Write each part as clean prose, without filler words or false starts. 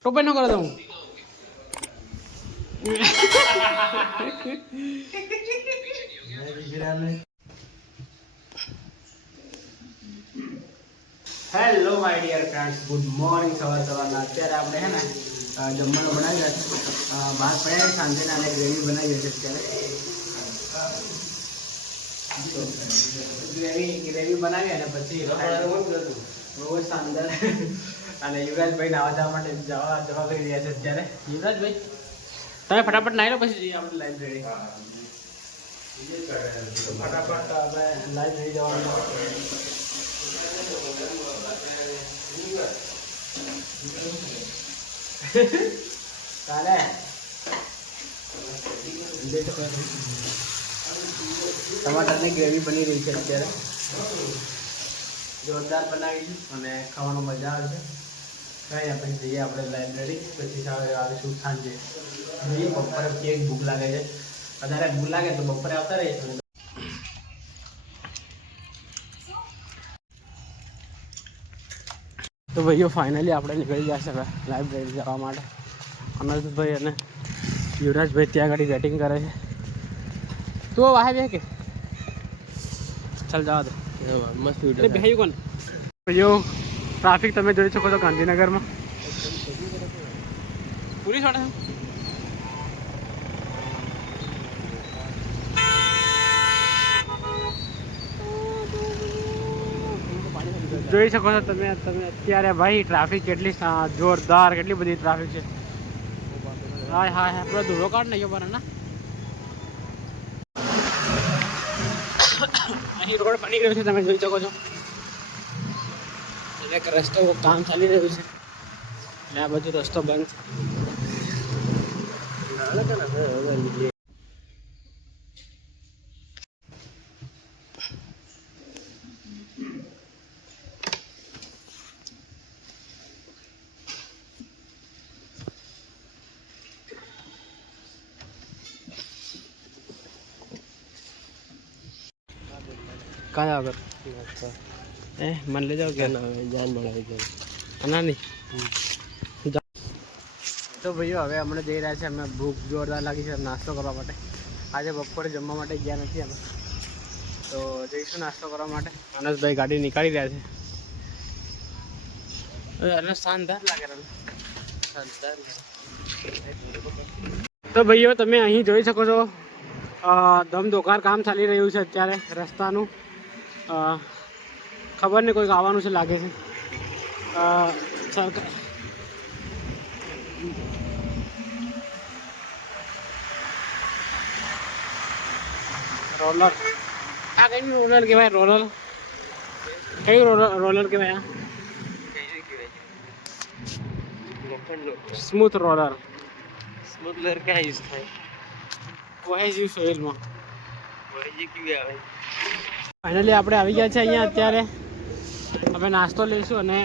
ટોપે ન કરો દઉં hello my dear friends, good morning. સવારના અત્યારે આપણે હે ને જમવાનું બનાવી રહ્યા છે. ભાત પડ્યા સાંજેના અને ગ્રેવી બનાવી છે અત્યારે. ગ્રેવી બનાવી અને પછી બહુ શાનદાર. અને યુવરાજભાઈ નાવા જવા માટે જવા કરી રહ્યા છે અત્યારે. યુવરાજભાઈ તમે ફટાફટ નાહી લો, પછી જઈએ આપણે લાઇબ્રેરી. ફટાફટ આપણે લાઇબ્રેરી જવાનું. કાલે ટમાટરની ગ્રેવી બની રહી છે અત્યારે. જોરદાર બનાવી અને ખાવાનો મજા આવે છે. કાંઈ આપણે જઈએ આપણે લાઇબ્રેરી, પછી આવીશું સાંજે. જોઈએ બપોરે કેક ભૂખ લાગે છે. વધારે ભૂખ લાગે તો બપોરે આવતા રહીશું. તો ભાઈઓ ફાઇનલી આપણે નીકળી ગયા છે હવે લાઇબ્રેરી જવા માટે. અનંતભાઈ અને યુવરાજભાઈ ત્યાં આગળ વેટિંગ કરે છે. તું વાહે બે કે ચાલ જવા દો મસ્ત ભાઈ. કોણ ભાઈઓ ટ્રાફિક તમે જોઈ શકો છો ગાંધીનગરમાં. પોલીસ વાળા જોઈ શકો છો તમે અત્યારે. ભાઈ ટ્રાફિક કેટલી જોરદાર, કેટલી બધી ટ્રાફિક છે. હા હા હા, પૂરો ધૂળો કાઢ નાખ્યો પર ના. અહીં રોડ બની ગયો છે, તમે જોઈ શકો છો. એક રસ્તો કામ ચાલી રહ્યું છે એટલે આ બધું રસ્તો બંધ. कहाँ जाओ मन ले जाओ क्या जान बढ़ाई जाए ना नहीं. તો ભાઈઓ હવે હમણાં જઈ રહ્યા છે. અમે ભૂખ જોરદાર લાગી છે નાસ્તો કરવા માટે. આજે બપોરે જમવા માટે ગયા નથી અમે, તો જઈશું નાસ્તો કરવા માટે. અનસભાઈ ગાડી નીકાળી રહ્યા છે અને શાનદાર લાગે શાનદાર. તો ભાઈઓ તમે અહીં જોઈ શકો છો ધમધોકાર કામ ચાલી રહ્યું છે અત્યારે રસ્તાનું. ખબર નહીં કોઈક આવવાનું છે લાગે છે. સરકાર રોલર, આ કઈ રોલર કહેવાય? રોલર કયું રોલર કહેવાય? Smooth roller. સ્મૂથ રોલર ક્યાં યુઝ થાય? કોહેઝિવ સોઇલમાં. ફાઇનલી આપણે આવી ગયા છે અહીંયા અત્યારે. હવે નાસ્તો લઈશું અને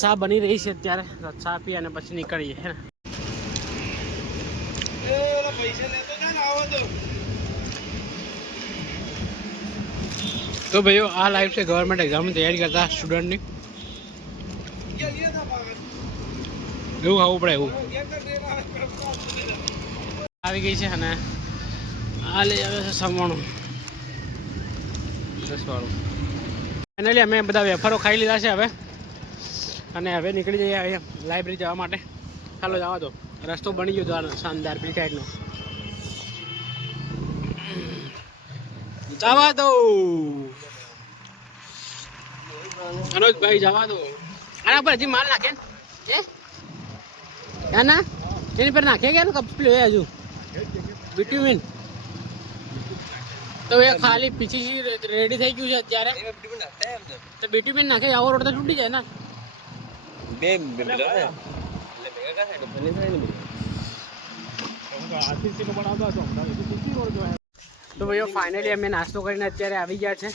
ચા બની રહી છે અત્યારે. ચા પી અને પછી નીકળીએ હે ને. તો ભાઈઓ આ લાઈફ છે ગવર્મેન્ટ એક્ઝામની તૈયારી કરતા સ્ટુડન્ટની. એવું ખાવું પડે એવું. આવી ગઈ છે અને આ લઈ આવે છે સમોણું 10 વાળું. ફાઇનલી અમે બધા વેફરો ખાઈ લીધા છે હવે, અને હવે નીકળી જઈએ અહીંયા લાઇબ્રેરી જવા માટે. ચાલો જવા દો, રસ્તો બની ગયો શાનદાર પેલી સાઈડનો. જવા દો અનોજભાઈ, જવા દો. આના પર હજી માલ નાખે ના, એની પર નાખે કે કપડું હજુ વિટામિન તો એ ખાલી પીછી રેડી થઈ ગયું છે અત્યારે. તો વિટામિન નાખે આવો રોડ તો તૂટી જાય ને. તો ભાઈઓ ફાઇનલી અમે નાસ્તો કરીને અત્યારે આવી ગયા છે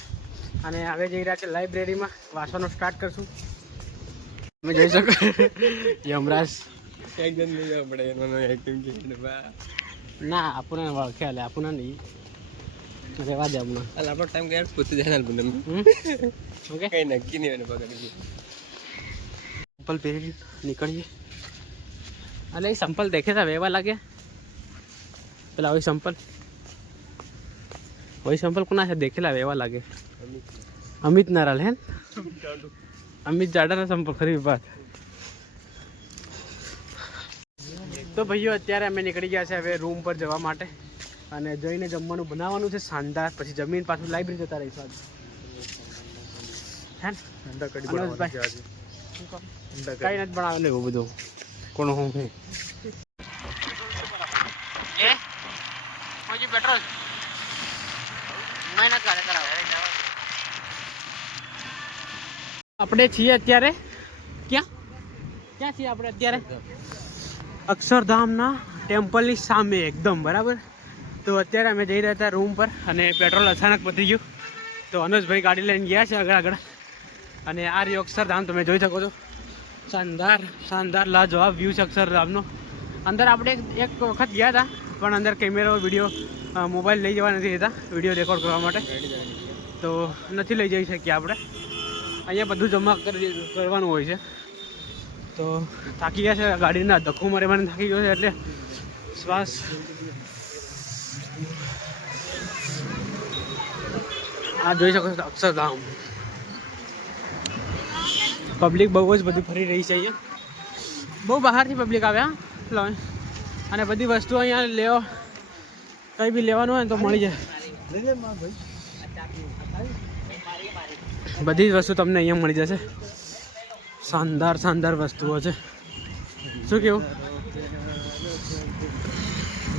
અને હવે જઈ રહ્યા છે લાઇબ્રેરીમાં. વાંચવાનું સ્ટાર્ટ કરશું. તમે જોઈ શકો યમરાજ ના આપણને વળખે હાલે, આપણને નહીં રેવા દે. હમણાં આપણો ટાઈમ ગયા પૂછે જાય ઓકે કઈ નક્કી નહીં. ચપ્પલ પહેરી નીકળીએ. अरे ये संपल देखे था वेवा लगे પેલા वही संपल कोना से देखेला वेवा लगे अमित नाराल है अमित जाडा ना संपल खरी बात તો ભાઈઓ અત્યારે અમે નીકળી ગયા છે હવે રૂમ પર જવા માટે અને જઈને જમવાનું બનાવવાનું છે શાનદાર પછી જમીન પાછું લાઇબ્રેરી જતા રહીશું હે અંડા કડી બનાવવાનું છે આજે કઈ નથી બનાવેલું એવું બધું કોણ હું એ મોજી પેટ્રોલ મહેનત કરે કરાવે આપણે છીએ અત્યારે ક્યાં ક્યાં છીએ આપણે અત્યારે અક્ષરધામના ટેમ્પલની સામે એકદમ બરાબર તો અત્યારે અમે જઈ રહ્યા હતા રૂમ પર અને પેટ્રોલ અચાનક પતી ગયું તો અનુજભાઈ ગાડી લઈને ગયા છે આગળ આગળ અને આ રહ્યો અક્ષરધામ તમે જોઈ શકો છો શાનદાર શાનદાર લાજવાબ વ્યૂ છે અક્ષરધામનો અંદર આપણે એક વખત ગયા હતા પણ અંદર કેમેરો વિડીયો મોબાઈલ લઈ જવા નથી દેતા વિડીયો રેકોર્ડ કરવા માટે તો નથી લઈ જઈ શકીએ આપણે અહીંયા બધું જમા કરવાનું હોય છે તો થાકી ગયા છે ગાડીના ધક્કો મારે મને થાકી ગયો છે એટલે શ્વાસ આ જોઈ શકો છો અક્ષરધામ પબ્લિક બહુ જ બધું ફરી રહી છે અહીંયા બહુ બહારથી પબ્લિક આવ્યા અને બધી વસ્તુ અહીંયા લેવા કંઈ બી લેવાનું હોય ને તો મળી જાય બધી જ વસ્તુ તમને અહીંયા મળી જશે શાનદાર શાનદાર વસ્તુઓ છે શું કેવું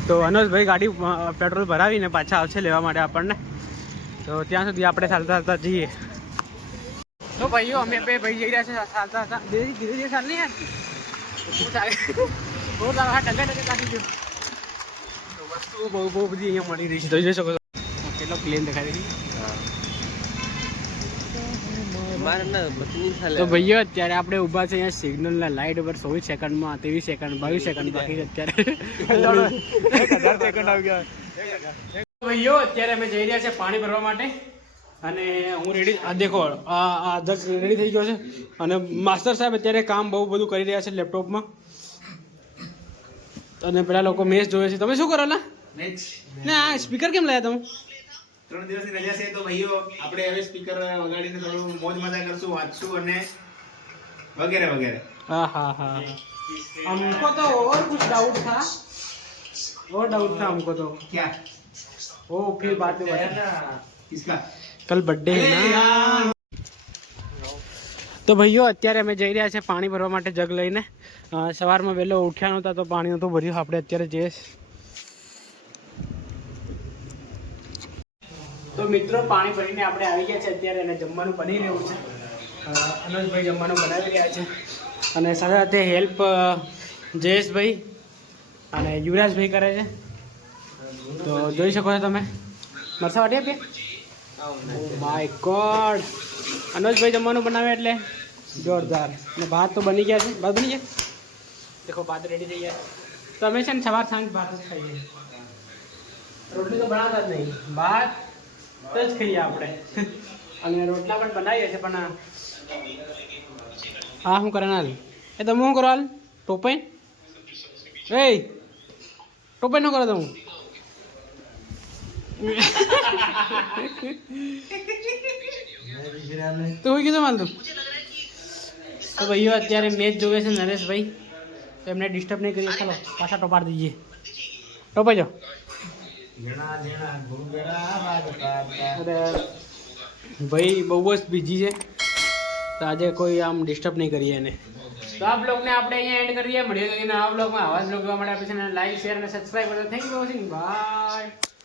તો અનુજભાઈ ગાડી પેટ્રોલ ભરાવીને પાછા આવશે લેવા માટે આપણને તો ત્યાં સુધી આપણે ચાલતા ચાલતા જઈએ તો ભાઈઓ અમે બે ભાઈ જઈ રહ્યા છે ચાલતા ચાલતા ધીરે ધીરે ચાલ નહીં બહુ સારા ટકે ટકે કાઢી ગયું તો વસ્તુઓ બહુ બધી અહીંયા મળી રહી છે તો જોઈ શકો છો કેટલો ક્લીન દેખાય રહી તો ભાઈઓ અત્યારે આપણે ઊભા છે અહીંયા સિગ્નલના લાઇટ ઉપર 24 સેકન્ડમાં 23 સેકન્ડ 22 સેકન્ડ બાકી અત્યારે ભાઈઓ અત્યારે અમે જઈ રહ્યા છે પાણી ભરવા માટે અને હું રેડી આ દેખો આ દસ રેડી થઈ ગયો છે અને માસ્ટર સાહેબ અત્યારે કામ બહુ બધું કરી રહ્યા છે લેપટોપમાં અને પેલા લોકો મેચ જોવે છે તમે શું કરો ના મેચ ના સ્પીકર કેમ લાયા તમે 3 દિવસની રજા છે તો ભાઈઓ આપણે હવે સ્પીકર વગાડીને થોડું મોજ મજા કરશું વાંચશું અને વગેરે વગેરે हाँ हाँ हाँ हमको तो और कुछ डाउट था हमको तो क्या वो फिर बाद में बताया किसका कल बर्थडे है ना તો ભાઈઓ અત્યારે અમે જઈ રહ્યા છે પાણી ભરવા માટે જગ લઈને સવારમાં વહેલો ઉઠ્યા નહોતા તો પાણી નહોતું ભર્યું આપણે અત્યારે જઈએ તો મિત્રો પાણી ભરીને આપણે આવી ગયા છે અત્યારે અને જમવાનું બની રહ્યું છે અનુજભાઈ જમવાનું બનાવી રહ્યા છે અને સાથે સાથે હેલ્પ જયેશભાઈ અને યુવરાજભાઈ કરે છે તો જોઈ શકો છો તમે મરસા વાટી આપીએ માય ગોડ અનુજભાઈ જમવાનું બનાવે એટલે જોરદાર અને ભાત તો બની ગયા છે ભાત બની ગયા દેખો ભાત રેડી થઈ ગયા તો અમે છે ને સવાર સાંજ ભાત જ ખાઈએ રોટલી તો બનાવતા જ નહીં ભાત જ ખાઈએ આપણે અને રોટલા પણ બનાવીએ છીએ પણ હા શું કરે હાલ એ તમે શું કરો હાલ ટોપાઈ એ ટોપાઈ ન કરો તમે તો હું કીધું માનતું તો ભાઈઓ અત્યારે મેચ જોવે છે નરેશભાઈ તો એમને ડિસ્ટર્બ નહીં કરીએ ચાલો પાછા ટોપાડ દઈએ ટોપાઈ જાઓ અરે ભાઈ બહુ જ બીજી છે તો આજે કોઈ આમ ડિસ્ટર્બ નહીં કરીએ એને તો આ બ્લોગને આપણે અહીંયા એન્ડ કરીએ મળીએ તો આ બ્લોગમાં આવા જ બ્લોગ જોવા માટે આપણે લાઈક શેર અને સબસ્ક્રાઈબ કરો thank you for watching bye